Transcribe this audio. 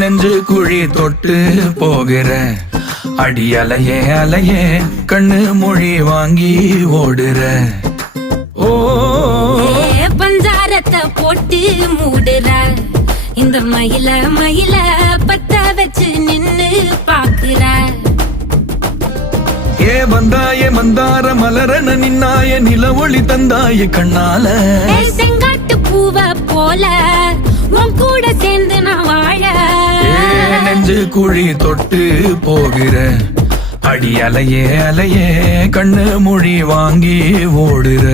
நெஞ்சு குழி தொட்டு போகிற அடி அலையே அலையே கண்ணு மொழி வாங்கி ஓடுற. ஓ பஞ்சாரத்தை போட்டு மூடுற இந்த மயில மயில பத்த வச்சு நின்னு பாக்குற. ஏ வந்தாய மந்தார மலரன நின்னாய நில ஒளி தந்தாய கண்ணால. செங்காட்டு பூவ போல உன் கூட சேர்ந்து நான் வாழ. நெஞ்சு குழி தொட்டு போகிற அடி அலையே அலையே கண்ணு மொழி வாங்கி ஓடுற.